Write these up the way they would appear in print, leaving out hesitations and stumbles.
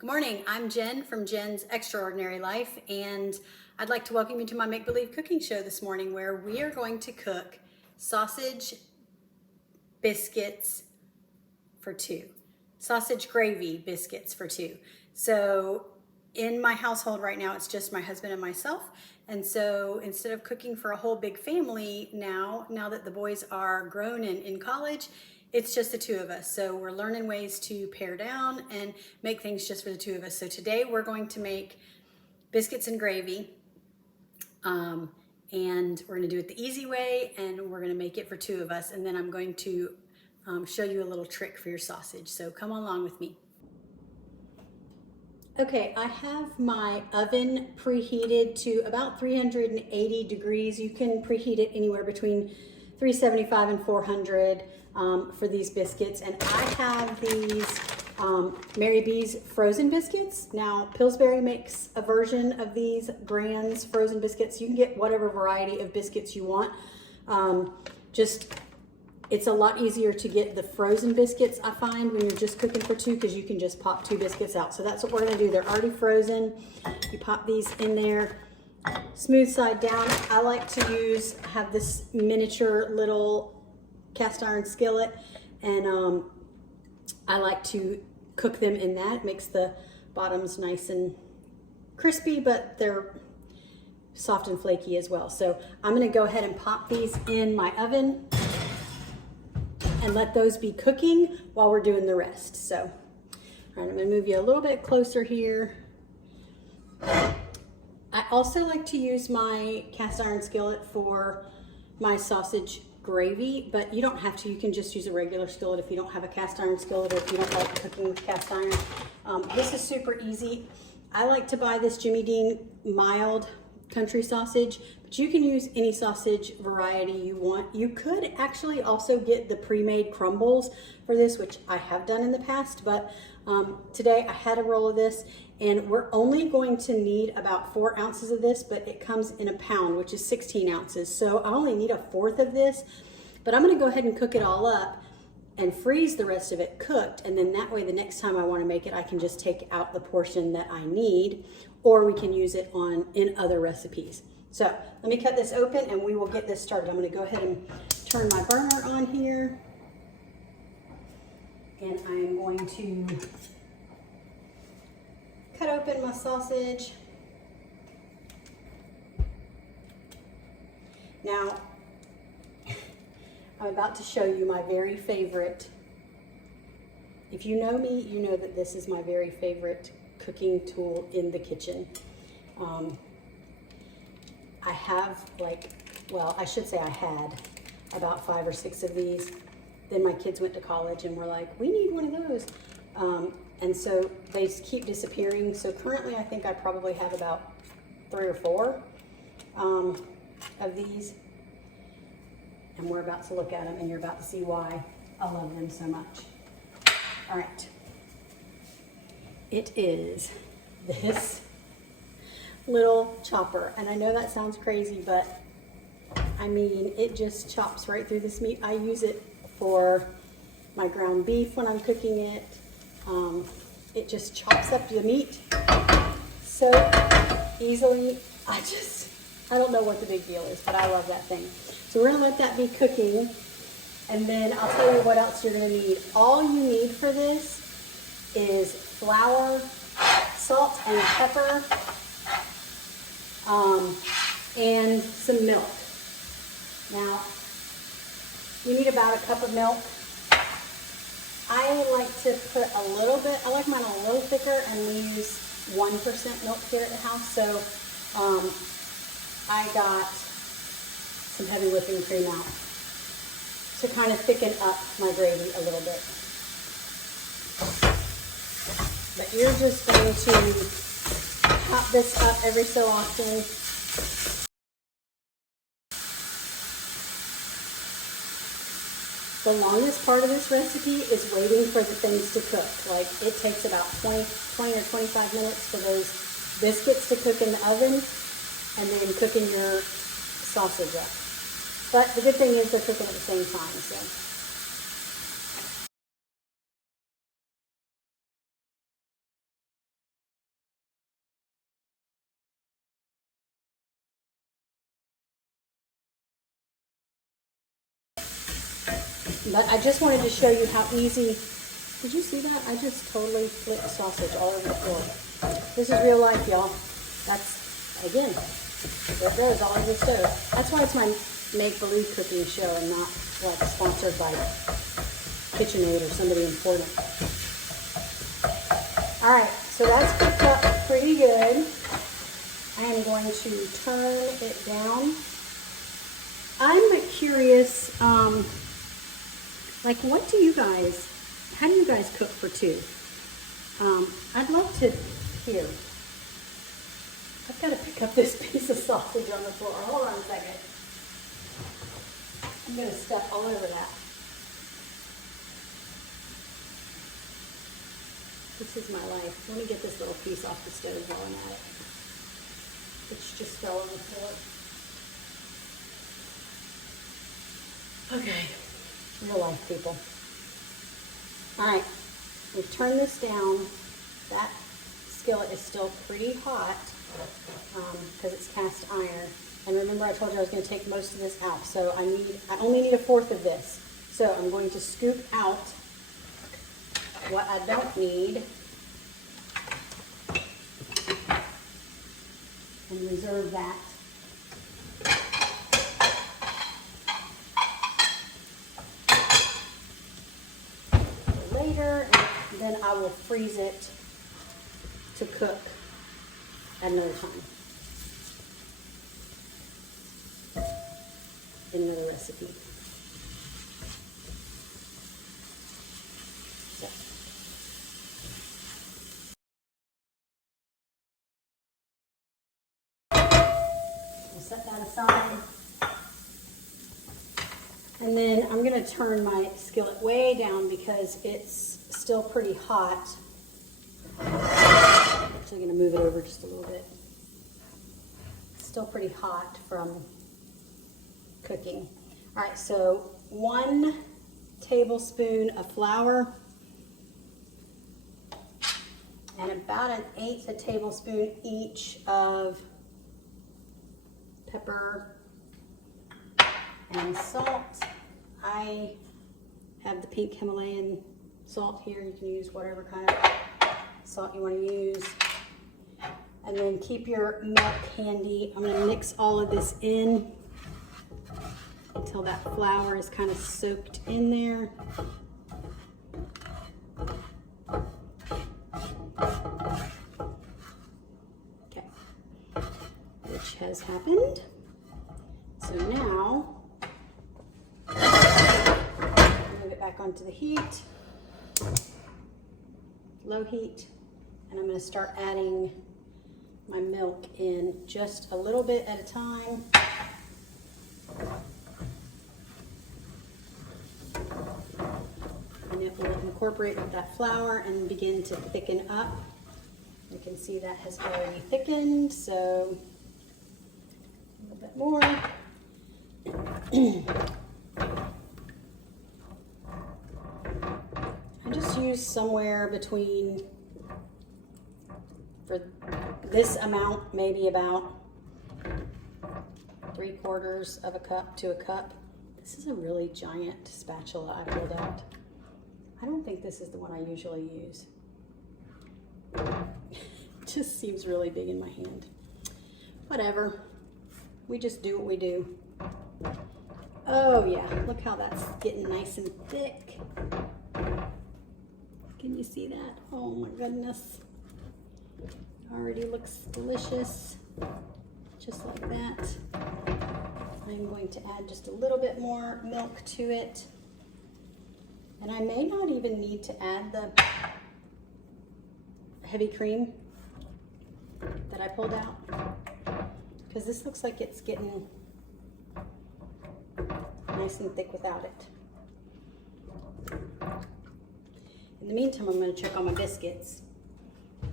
Good morning, I'm Jen from Jen's Extraordinary Life, and I'd like to welcome you to my make-believe cooking show this morning where we are going to cook sausage biscuits for two. Sausage gravy biscuits for two. So in my household right now, it's just my husband and myself. And so instead of cooking for a whole big family now that the boys are grown and in college, it's just the two of us. So we're learning ways to pare down and make things just for the two of us. So today we're going to make biscuits and gravy. And we're gonna do it the easy way, and we're gonna make it for two of us. And then I'm going to show you a little trick for your sausage. So come along with me. Okay, I have my oven preheated to about 380 degrees. You can preheat it anywhere between 375 and 400 for these biscuits. And I have these Mary B's frozen biscuits. Now, Pillsbury makes a version of these brands frozen biscuits. You can get whatever variety of biscuits you want. It's a lot easier to get the frozen biscuits, I find, when you're just cooking for two, because you can just pop two biscuits out. So that's what we're gonna do. They're already frozen. You pop these in there, smooth side down. I like to have this miniature little cast iron skillet, and I like to cook them in that. It makes the bottoms nice and crispy, but they're soft and flaky as well. So I'm gonna go ahead and pop these in my oven and let those be cooking while we're doing the rest. So, all right, I'm gonna move you a little bit closer here. I also like to use my cast iron skillet for my sausage gravy, but you don't have to. You can just use a regular skillet if you don't have a cast iron skillet, or if you don't like cooking with cast iron. This is super easy. I like to buy this Jimmy Dean mild country sausage, but you can use any sausage variety you want. You could actually also get the pre-made crumbles for this, which I have done in the past, but today I had a roll of this, and we're only going to need about 4 ounces of this, but it comes in a pound, which is 16 ounces. So I only need 1/4 of this, but I'm gonna go ahead and cook it all up and freeze the rest of it cooked, and then that way the next time I want to make it, I can just take out the portion that I need, or we can use it in other recipes. So let me cut this open and we will get this started. I'm going to go ahead and turn my burner on here, and I'm going to cut open my sausage. Now, I'm about to show you my very favorite. If you know me, you know that this is my very favorite cooking tool in the kitchen. I have I should say I had about 5 or 6 of these. Then my kids went to college and were like, we need one of those. And so they keep disappearing. So currently I think I probably have about 3 or 4 of these. And we're about to look at them, and you're about to see why I love them so much. All right. It is this little chopper. And I know that sounds crazy, but I mean, it just chops right through this meat. I use it for my ground beef when I'm cooking it. It just chops up the meat so easily. I don't know what the big deal is, but I love that thing. So we're gonna let that be cooking, and then I'll tell you what else you're gonna need. All you need for this is flour, salt and pepper, and some milk. Now, you need about a cup of milk. I like to put a little bit, I like mine a little thicker, and we use 1% milk here at the house. So I got some heavy whipping cream out to kind of thicken up my gravy a little bit. But you're just going to pop this up every so often. The longest part of this recipe is waiting for the things to cook. Like, it takes about 20 or 25 minutes for those biscuits to cook in the oven, and then cooking your sausage up. But the good thing is they're cooking at the same time, so. But I just wanted to show you how easy. Did you see that? I just totally flipped sausage all over the floor. This is real life, y'all. That's, again, there it goes all over the stove. That's why it's my make-believe cooking show and not like sponsored by KitchenAid or somebody important. All right, so that's cooked up pretty good. I am going to turn it down. I'm curious, like what do you guys, how do you guys cook for two? I'd love to hear. I've got to pick up this piece of sausage on the floor. Hold on a second. I'm going to step all over that. This is my life. Let me get this little piece off the stove while I'm at it. It just fell on the floor. Okay, real life, people. All right, we've turned this down. That skillet is still pretty hot because it's cast iron. And remember I told you I was going to take most of this out. So I only need 1/4 of this. So I'm going to scoop out what I don't need and reserve that. For later, and then I will freeze it to cook at another time in another recipe. Set that aside. And then I'm going to turn my skillet way down because it's still pretty hot. I'm actually going to move it over just a little bit. It's still pretty hot from cooking. All right, so 1 tablespoon of flour and about 1/8 tablespoon each of pepper and salt. I have the pink Himalayan salt here. You can use whatever kind of salt you want to use. And then keep your milk handy. I'm going to mix all of this in until that flour is kind of soaked in there. Which has happened. So now, move it back onto the heat, low heat, and I'm going to start adding my milk in just a little bit at a time. And it will incorporate with that flour and begin to thicken up. You can see that has already thickened, so a little bit more. I just use somewhere between, for this amount, maybe about 3/4 of a cup to a cup. This is a really giant spatula I pulled out. I don't think this is the one I usually use. It just seems really big in my hand. Whatever. We just do what we do. Oh yeah, look how that's getting nice and thick. Can you see that? Oh my goodness. Already looks delicious. Just like that. I'm going to add just a little bit more milk to it. And I may not even need to add the heavy cream that I pulled out, because this looks like it's getting nice and thick without it. In the meantime, I'm going to check on my biscuits,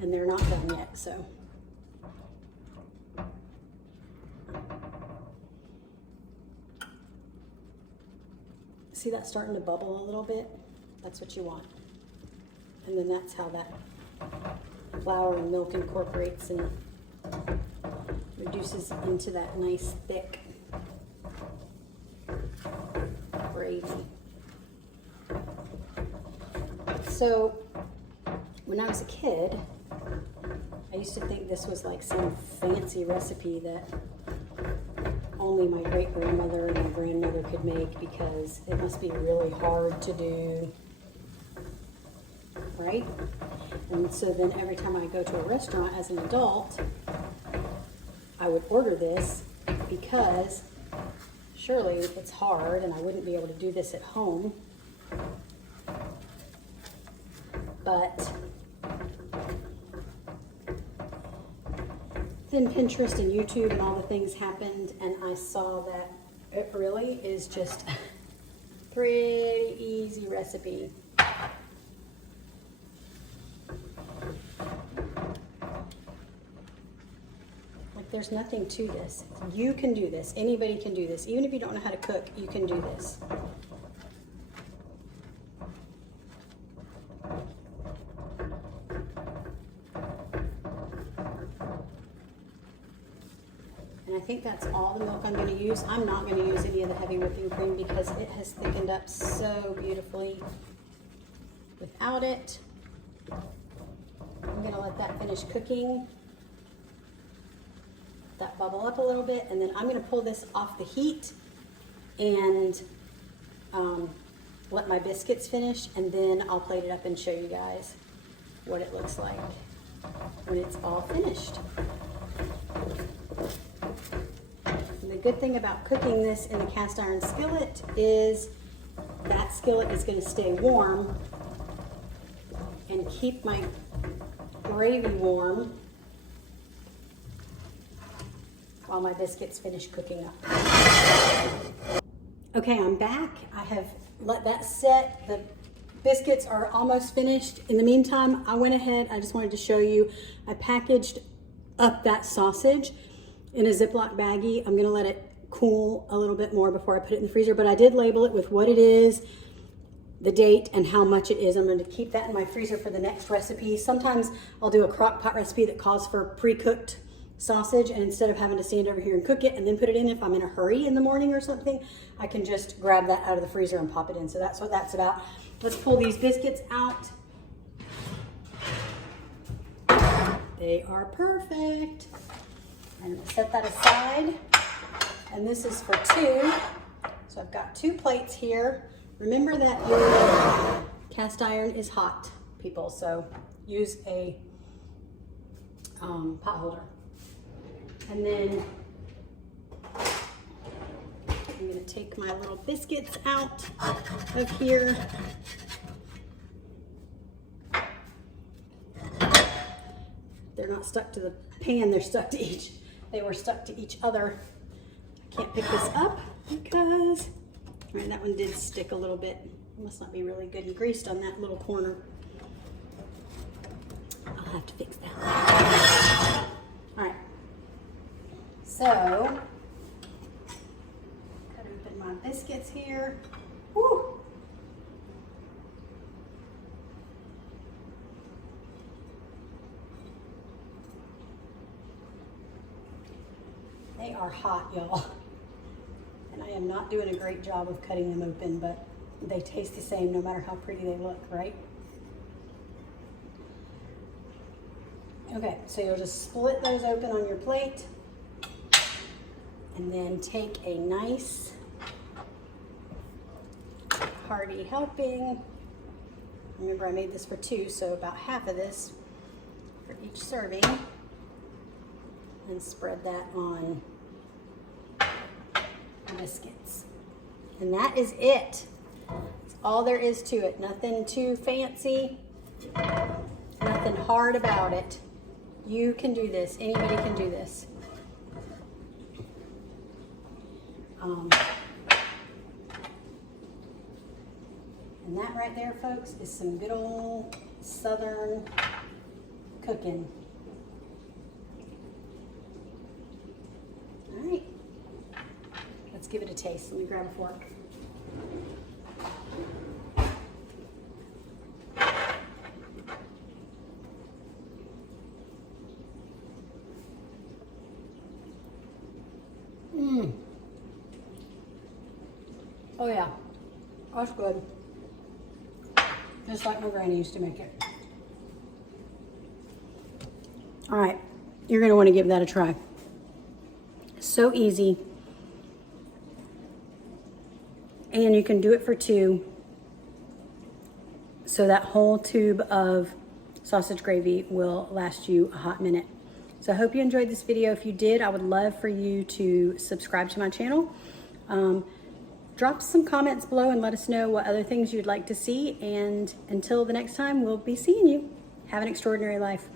and they're not done yet, so. See that starting to bubble a little bit? That's what you want. And then that's how that flour and milk incorporates and reduces into that nice thick gravy. So when I was a kid, I used to think this was like some fancy recipe that only my great-grandmother and my grandmother could make because it must be really hard to do, right? And so then every time I go to a restaurant as an adult, I would order this because surely it's hard and I wouldn't be able to do this at home. But then Pinterest and YouTube and all the things happened, and I saw that it really is just a pretty easy recipe. Like, there's nothing to this. You can do this. Anybody can do this. Even if you don't know how to cook, you can do this. And I think that's all the milk I'm going to use. I'm not going to use any of the heavy whipping cream because it has thickened up so beautifully without it. I'm going to let that finish cooking. That bubble up a little bit, and then I'm going to pull this off the heat and let my biscuits finish, and then I'll plate it up and show you guys what it looks like when it's all finished. And the good thing about cooking this in a cast iron skillet is that skillet is going to stay warm and keep my gravy warm while my biscuits finish cooking up. Okay, I'm back. I have let that set. The biscuits are almost finished. In the meantime, I went ahead, I just wanted to show you, I packaged up that sausage in a Ziploc baggie. I'm gonna let it cool a little bit more before I put it in the freezer, but I did label it with what it is, the date, and how much it is. I'm gonna keep that in my freezer for the next recipe. Sometimes I'll do a crock pot recipe that calls for pre-cooked sausage, and instead of having to stand over here and cook it and then put it in, if I'm in a hurry in the morning or something, I can just grab that out of the freezer and pop it in. So that's what that's about. Let's pull these biscuits out. They are perfect. I'm gonna set that aside. And this is for two. So I've got 2 plates here. Remember that your cast iron is hot, people, so use a pot holder. And then I'm gonna take my little biscuits out of here. They're not stuck to the pan, they're stuck to each, they were stuck to each other. I can't pick this up because, all right, that one did stick a little bit. It must not be really good and greased on that little corner. I'll have to fix that. All right. So, cut open my biscuits here. Woo! They are hot, y'all. And I am not doing a great job of cutting them open, but they taste the same no matter how pretty they look, right? Okay, so you'll just split those open on your plate and then take a nice hearty helping. Remember, I made this for 2, so about half of this for each serving, and spread that on the biscuits. And that is it. That's all there is to it. Nothing too fancy, nothing hard about it. You can do this. Anybody can do this. And that right there, folks, is some good old Southern cooking. All right, let's give it a taste. Let me grab a fork. Oh yeah, that's good. just like my granny used to make it. All right, you're gonna wanna give that a try. So easy. And you can do it for two. So that whole tube of sausage gravy will last you a hot minute. So I hope you enjoyed this video. If you did, I would love for you to subscribe to my channel. Drop some comments below and let us know what other things you'd like to see. And until the next time, we'll be seeing you. Have an extraordinary life.